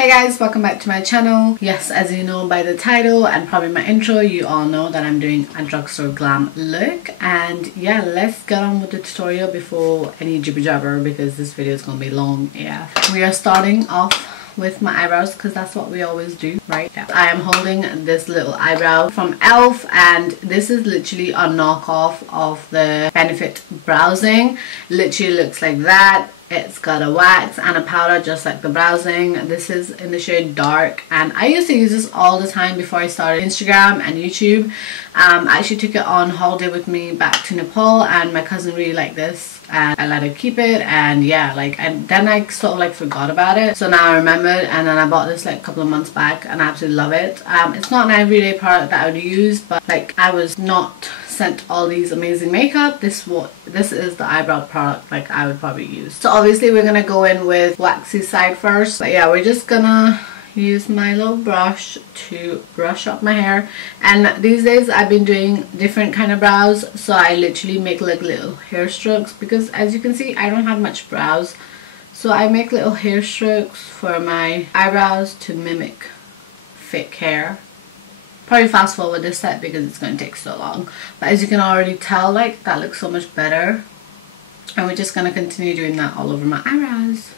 Hey guys, welcome back to my channel. Yes, as you know by the title and probably my intro, you all know that I'm doing a drugstore glam look. And yeah, let's get on with the tutorial before any jibber jabber, because this video is gonna be long. Yeah, we are starting off with my eyebrows because that's what we always do, right? Yeah. I am holding this little eyebrow from e.l.f. and this is literally a knockoff of the Benefit Browsing. Literally looks like that. It's got a wax and a powder just like the Browsing. This is in the shade Dark and I used to use this all the time before I started Instagram and YouTube. I actually took it on holiday with me back to Nepal and my cousin really liked this and I let her keep it, and yeah, then I sort of like forgot about it. So now I remembered, and then I bought this like a couple of months back and I absolutely love it. It's not an everyday product that I would use, but like I was not sent all these amazing makeup. This is the eyebrow product like I would probably use. So obviously we're gonna go in with waxy side first, but yeah, we're just gonna use my little brush to brush up my hair. And these days I've been doing different kind of brows, so I literally make like little hair strokes because as you can see I don't have much brows, so I make little hair strokes for my eyebrows to mimic fake hair. Probably fast forward this step because it's going to take so long, but as you can already tell, like that looks so much better, and we're just going to continue doing that all over my eyebrows.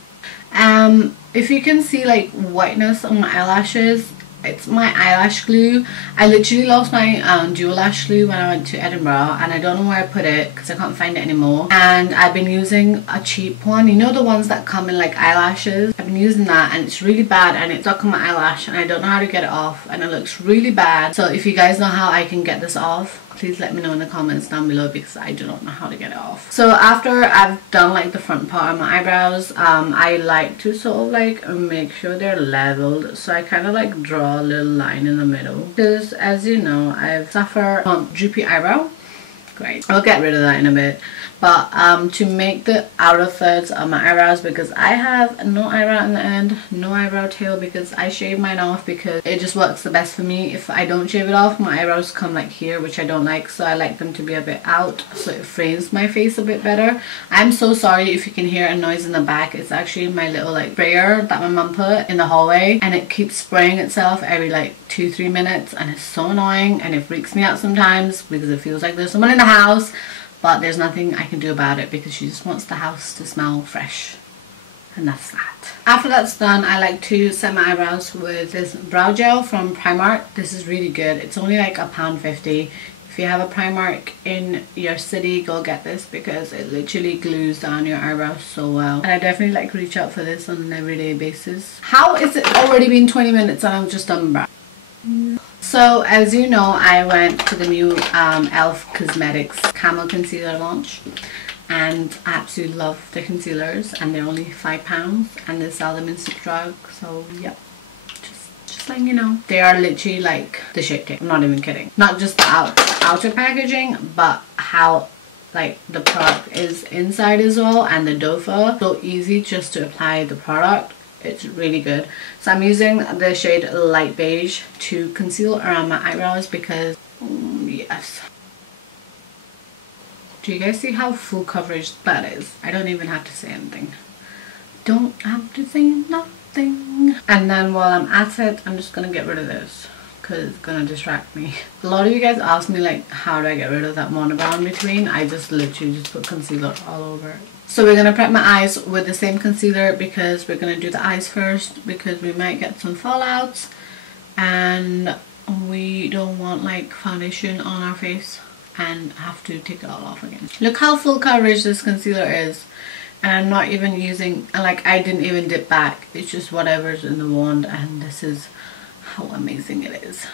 If you can see like whiteness on my eyelashes, it's my eyelash glue. I literally lost my dual lash glue when I went to Edinburgh and I don't know where I put it because I can't find it anymore, and I've been using a cheap one, you know, the ones that come in like eyelashes. I've been using that and it's really bad and it's stuck on my eyelash and I don't know how to get it off and it looks really bad. So if you guys know how I can get this off, please let me know in the comments down below because I do not know how to get it off. So after I've done like the front part of my eyebrows, I like to sort of like make sure they're leveled, so I kind of like draw a little line in the middle because as you know I suffer from droopy eyebrow. Great, I'll get rid of that in a bit, but to make the outer thirds of my eyebrows, because I have no eyebrow in the end, no eyebrow tail, because I shave mine off because it just works the best for me. If I don't shave it off, my eyebrows come like here, which I don't like, so I like them to be a bit out so it frames my face a bit better. I'm so sorry if you can hear a noise in the back. It's actually my little like sprayer that my mum put in the hallway and it keeps spraying itself every like 2-3 minutes and it's so annoying and it freaks me out sometimes because it feels like there's someone in the house, but there's nothing I can do about it because she just wants the house to smell fresh, and that's that. After that's done, I like to set my eyebrows with this brow gel from Primark. This is really good. It's only like £1.50. If you have a Primark in your city, go get this because it literally glues down your eyebrows so well. And I definitely like reach out for this on an everyday basis. How is it already been 20 minutes and I've just done brow? So as you know, I went to the new e.l.f. Cosmetics Camo Concealer launch and I absolutely love their concealers and they're only £5 and they sell them in Superdrug, so yep. Just letting you know. They are literally like the Shape Tape, I'm not even kidding. Not just the outer packaging, but how like the product is inside as well, and the doe foot. So easy just to apply the product. It's really good. So I'm using the shade Light Beige to conceal around my eyebrows because yes. Do you guys see how full coverage that is? I don't even have to say anything. Don't have to say nothing. And then while I'm at it, I'm just gonna get rid of this because it's gonna distract me. A lot of you guys ask me like, how do I get rid of that monobrow in between? I just literally just put concealer all over it. So we're gonna prep my eyes with the same concealer because we're gonna do the eyes first because we might get some fallouts and we don't want like foundation on our face and have to take it all off again. Look how full coverage this concealer is, and I'm not even using, like I didn't even dip back. It's just whatever's in the wand, and this is how amazing it is.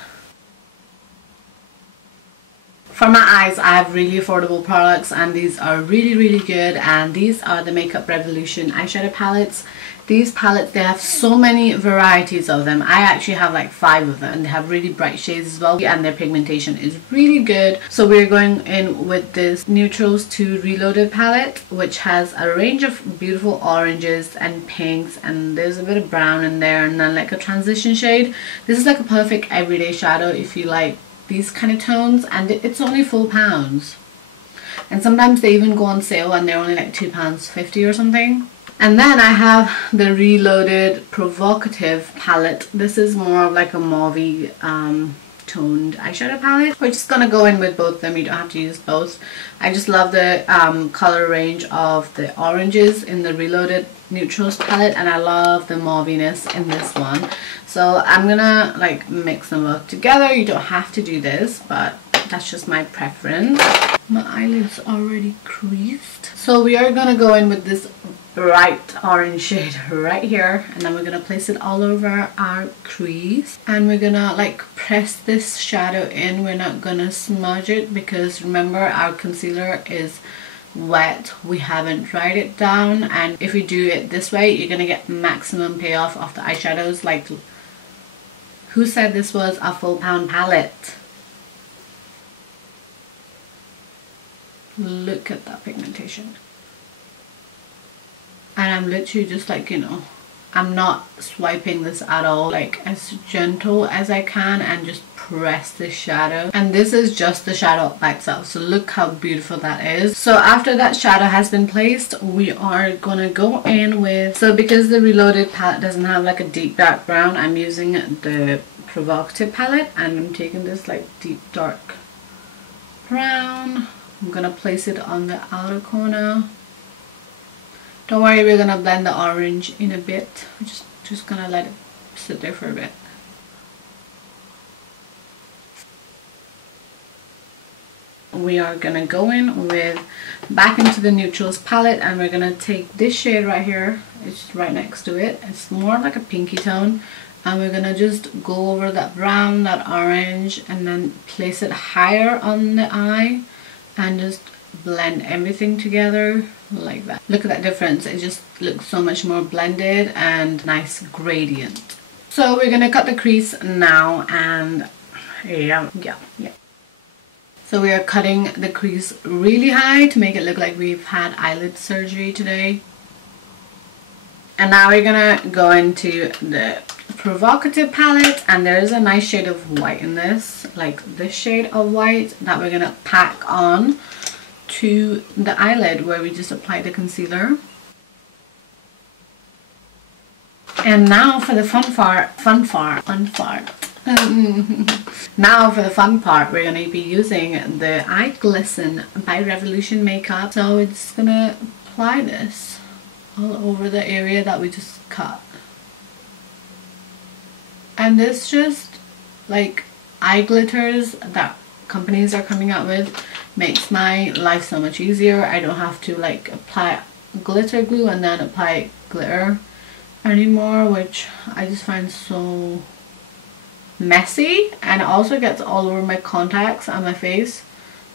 For my eyes, I have really affordable products and these are really good, and these are the Makeup Revolution eyeshadow palettes. These palettes, they have so many varieties of them. I actually have like 5 of them and they have really bright shades as well, and their pigmentation is really good. So we're going in with this Neutrals 2 Reloaded palette, which has a range of beautiful oranges and pinks, and there's a bit of brown in there, and then like a transition shade. This is like a perfect everyday shadow if you like these kind of tones, and it's only £4, and sometimes they even go on sale and they're only like £2.50 or something. And then I have the Reloaded Provocative palette. This is more of like a mauve toned eyeshadow palette. We're just gonna go in with both of them. You don't have to use both. I just love the color range of the oranges in the Reloaded Neutrals palette, and I love the mauviness in this one. So I'm gonna like mix them both together. You don't have to do this, but that's just my preference. My eyelids already creased, so we are gonna go in with this bright orange shade right here, and then we're gonna place it all over our crease, and we're gonna like press this shadow in. We're not gonna smudge it because remember our concealer is wet, we haven't dried it down, and if you do it this way you're gonna get maximum payoff of the eyeshadows. Like, who said this was a full pound palette? Look at that pigmentation. And I'm literally just like, you know, I'm not swiping this at all, like as gentle as I can, and just press this shadow. And this is just the shadow by itself, so look how beautiful that is. So after that shadow has been placed, we are gonna go in with, so because the Reloaded palette doesn't have like a deep dark brown, I'm using the Provocative palette, and I'm taking this like deep dark brown. I'm gonna place it on the outer corner. Don't worry, we're gonna blend the orange in a bit. We're just gonna let it sit there for a bit. We are gonna go in with back into the Neutrals palette, and we're gonna take this shade right here. It's right next to it. It's more like a pinky tone, and we're gonna just go over that brown, that orange, and then place it higher on the eye and just blend everything together like that. Look at that difference. It just looks so much more blended and nice gradient. So we're gonna cut the crease now, and yeah. So we are cutting the crease really high to make it look like we've had eyelid surgery today. And now we're gonna go into the Provocative palette, and there is a nice shade of white in this, like this shade of white that we're gonna pack on to the eyelid where we just applied the concealer. And now for the now for the fun part, we're gonna be using the Eye Glisten by Revolution makeup. So we're just gonna apply this all over the area that we just cut. And this just like eye glitters that companies are coming out with makes my life so much easier. I don't have to like apply glitter glue and then apply glitter anymore, which I just find so messy, and it also gets all over my contacts and my face,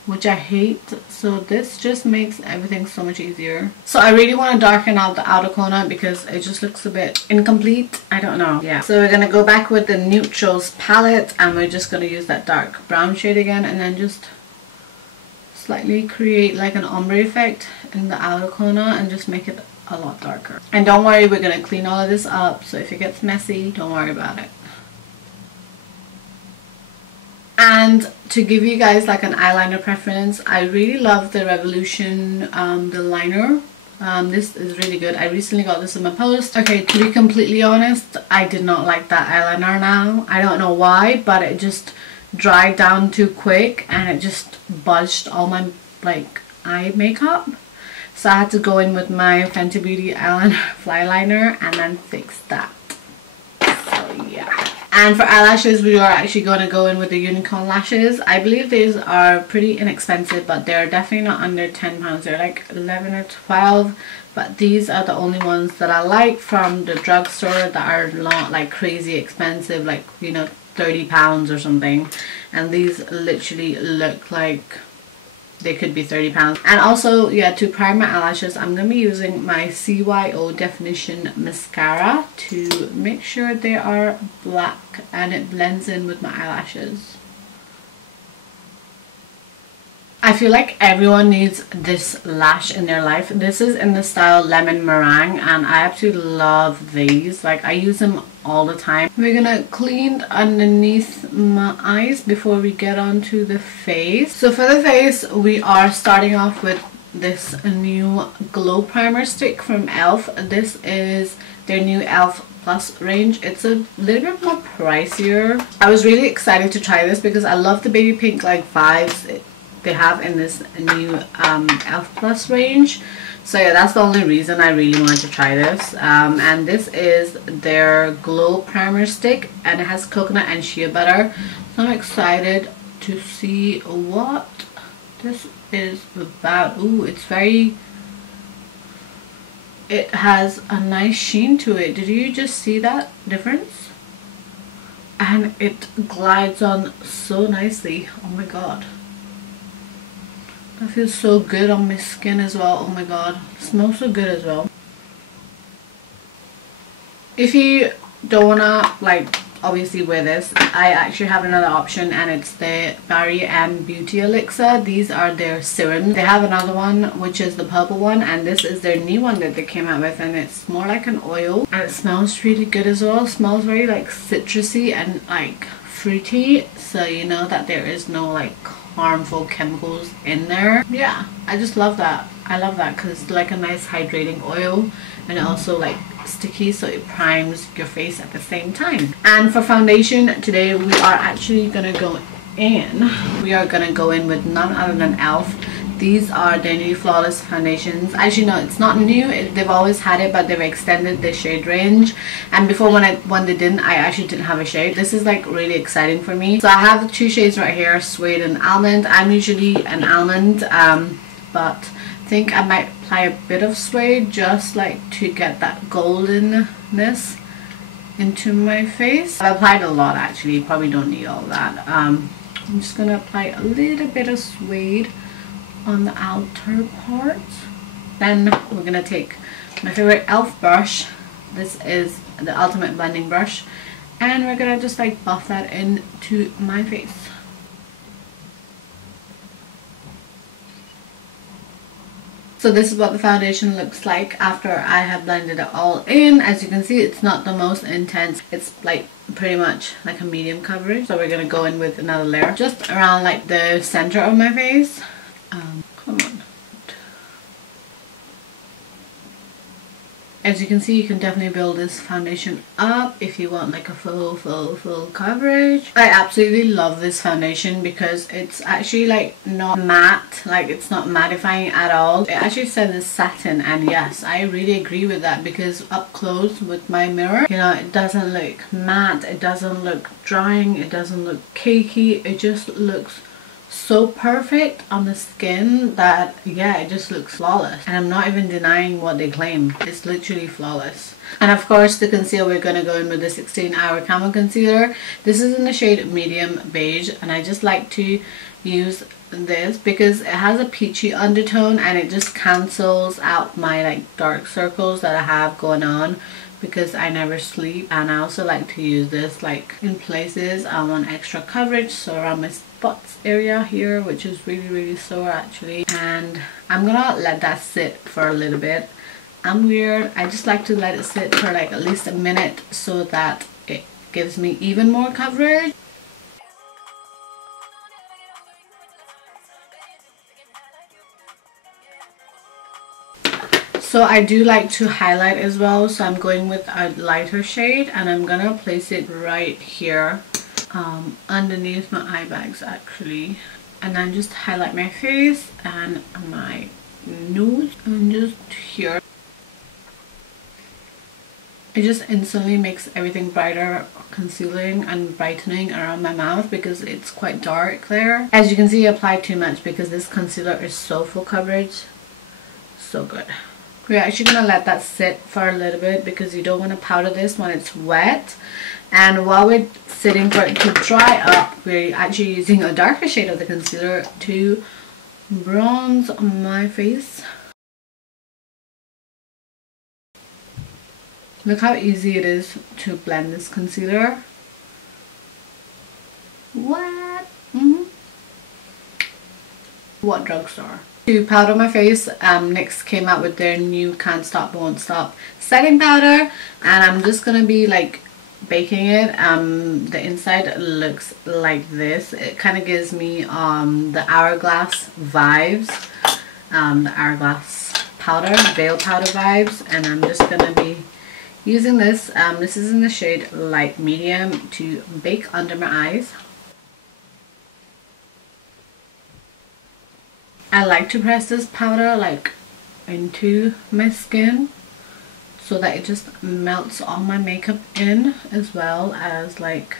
which I hate. So this just makes everything so much easier. So I really want to darken out the outer corner because it just looks a bit incomplete. I don't know. Yeah. So we're gonna go back with the Neutrals palette, and we're just gonna use that dark brown shade again, and then just slightly create like an ombre effect in the outer corner and just make it a lot darker. And don't worry, we're gonna clean all of this up, so if it gets messy, don't worry about it. And to give you guys like an eyeliner preference, I really love the Revolution the liner. This is really good. I recently got this in my post. Okay, to be completely honest, I did not like that eyeliner now. I don't know why, but it just dried down too quick and it just budged all my like eye makeup. So I had to go in with my Fenty Beauty eyeliner fly liner and then fix that. So yeah. And for eyelashes, we are actually going to go in with the unicorn lashes. I believe these are pretty inexpensive, but they're definitely not under £10. They're like 11 or 12. But these are the only ones that I like from the drugstore that are not like crazy expensive, like, you know, £30 or something. And these literally look like they could be £30. And also, yeah, to prime my eyelashes, I'm going to be using my CYO Definition Mascara to make sure they are black and it blends in with my eyelashes. I feel like everyone needs this lash in their life. This is in the style Lemon Meringue, and I absolutely love these. Like, I use them all the time. We're gonna clean underneath my eyes before we get onto the face. So for the face, we are starting off with this new glow primer stick from e.l.f. This is their new e.l.f. Plus range. It's a little bit more pricier. I was really excited to try this because I love the baby pink like vibes they have in this new e.l.f. Plus range. So yeah, that's the only reason I really wanted to try this. And this is their glow primer stick, and it has coconut and shea butter. So I'm excited to see what this is about. Ooh, it's very, it has a nice sheen to it. Did you just see that difference? And it glides on so nicely. Oh my god, that feels so good on my skin as well. Oh my god, it smells so good as well. If you don't wanna like obviously wear this, I actually have another option, and it's the GRWM Beauty Elixir. These are their serums. They have another one which is the purple one, and this is their new one that they came out with, and it's more like an oil, and it smells really good as well. It smells very like citrusy and like fruity, so you know that there is no like harmful chemicals in there. Yeah, I just love that. I love that because it's like a nice hydrating oil, and also like sticky, so it primes your face at the same time. And for foundation today, we are actually gonna go in with none other than e.l.f. These are their new Flawless foundations. Actually no, it's not new, they've always had it, but they've extended the shade range. And before when they didn't, I actually didn't have a shade. This is like really exciting for me. So I have two shades right here, Suede and Almond. I'm usually an Almond, but I think I might apply a bit of Suede just like to get that goldenness into my face. I've applied a lot actually, probably don't need all that. I'm just gonna apply a little bit of Suede on the outer part. Then we're gonna take my favorite e.l.f. brush. This is the Ultimate Blending Brush, and we're gonna just like buff that into my face. So this is what the foundation looks like after I have blended it all in. As you can see, it's not the most intense. It's like pretty much like a medium coverage. So we're gonna go in with another layer just around like the center of my face. Come on. As you can see, you can definitely build this foundation up if you want like a full coverage. I absolutely love this foundation because it's actually like not matte, like it's not mattifying at all. It actually says it's satin, and yes, I really agree with that because up close with my mirror, you know, it doesn't look matte, it doesn't look drying, it doesn't look cakey, it just looks so perfect on the skin that yeah, it just looks flawless. And I'm not even denying what they claim, it's literally flawless. And of course the concealer, we're going to go in with the 16-hour Camo Concealer. This is in the shade Medium Beige, and I just like to use this because it has a peachy undertone and it just cancels out my like dark circles that I have going on because I never sleep. And I also like to use this like in places I want extra coverage, so around my spots area here, which is really sore actually. And I'm gonna let that sit for a little bit. I'm weird, I just like to let it sit for like at least a minute so that it gives me even more coverage. So I do like to highlight as well, so I'm going with a lighter shade and I'm gonna place it right here underneath my eye bags actually, and then just highlight my face and my nose and just here. It just instantly makes everything brighter, concealing and brightening around my mouth because it's quite dark there. As you can see, I applied too much because this concealer is so full coverage, so good. We're actually going to let that sit for a little bit because you don't want to powder this when it's wet. And while we're sitting for it to dry up, we're actually using a darker shade of the concealer to bronze my face. Look how easy it is to blend this concealer. What? What Drugstore? To powder my face, NYX came out with their new Can't Stop Won't Stop setting powder, and I'm just gonna be like baking it. The inside looks like this. It kind of gives me the Hourglass vibes. the Hourglass powder, veil powder vibes, and I'm just gonna be using this. This is in the shade light medium to bake under my eyes. I like to press this powder like into my skin so that it just melts all my makeup in, as well as like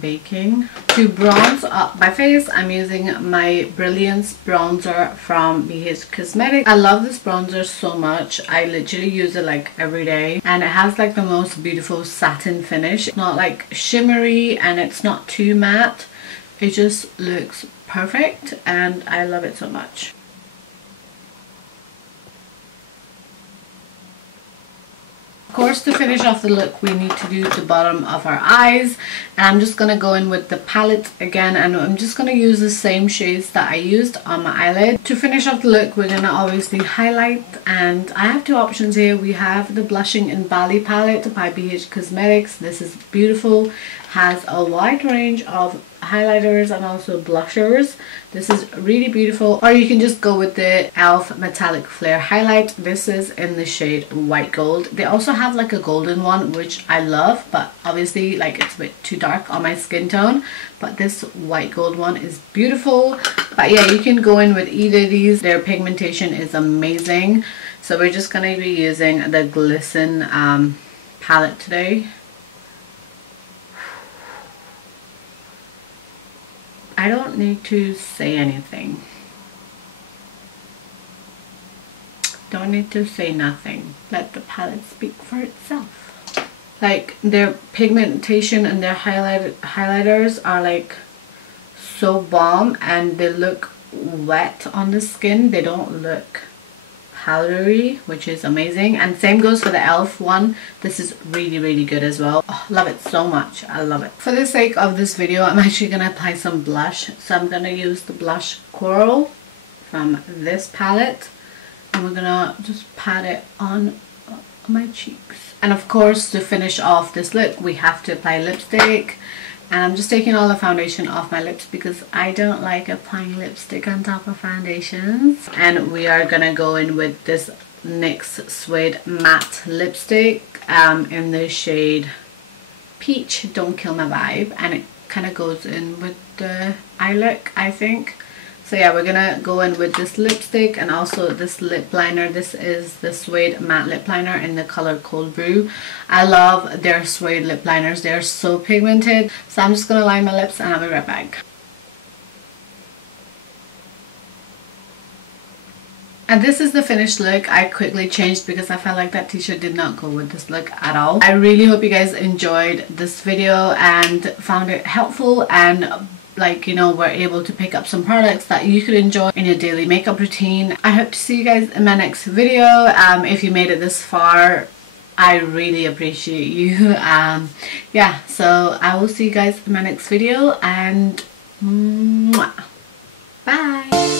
baking. To bronze up my face, I'm using my Brilliance bronzer from BH Cosmetics. I love this bronzer so much. I literally use it like every day, and it has like the most beautiful satin finish. It's not like shimmery and it's not too matte. It just looks perfect and I love it so much. Of course, to finish off the look, we need to do the bottom of our eyes, and I'm just going to go in with the palette again, and I'm just going to use the same shades that I used on my eyelid. To finish off the look, we're going to obviously highlight, and I have two options here. We have the Blushing in Bali palette by BH Cosmetics. This is beautiful, has a wide range of highlighters and also blushers. This is really beautiful. Or you can just go with the e.l.f. Metallic Flare highlight. This is in the shade White Gold. They also have like a golden one, which I love, but obviously like it's a bit too dark on my skin tone. But this White Gold one is beautiful. But yeah, you can go in with either of these. Their pigmentation is amazing. So we're just going to be using the Glisten palette today. I don't need to say anything. Don't need to say nothing. Let the palette speak for itself. Like their pigmentation and their highlighters are like so bomb, and they look wet on the skin. They don't look powdery, which is amazing. And same goes for the e.l.f. one. This is really good as well. Oh, love it so much. I love it. For the sake of this video, I'm actually gonna apply some blush. So I'm gonna use the blush Coral from this palette, and we're gonna just pat it on my cheeks. And of course, to finish off this look, we have to apply lipstick. And I'm just taking all the foundation off my lips because I don't like applying lipstick on top of foundations. And we are gonna go in with this NYX Suede Matte Lipstick in the shade Peach, Don't Kill My Vibe. And it kind of goes in with the eye look, I think. So yeah, we're gonna go in with this lipstick and also this lip liner. This is the Suede Matte Lip Liner in the color Cold Brew. I love their suede lip liners. They're so pigmented. So I'm just gonna line my lips and I'll be right back. And this is the finished look. I quickly changed because I felt like that t-shirt did not go with this look at all. I really hope you guys enjoyed this video and found it helpful, and like, you know, we're able to pick up some products that you could enjoy in your daily makeup routine. I hope to see you guys in my next video. If you made it this far, I really appreciate you. Yeah, so I will see you guys in my next video, and mwah. Bye.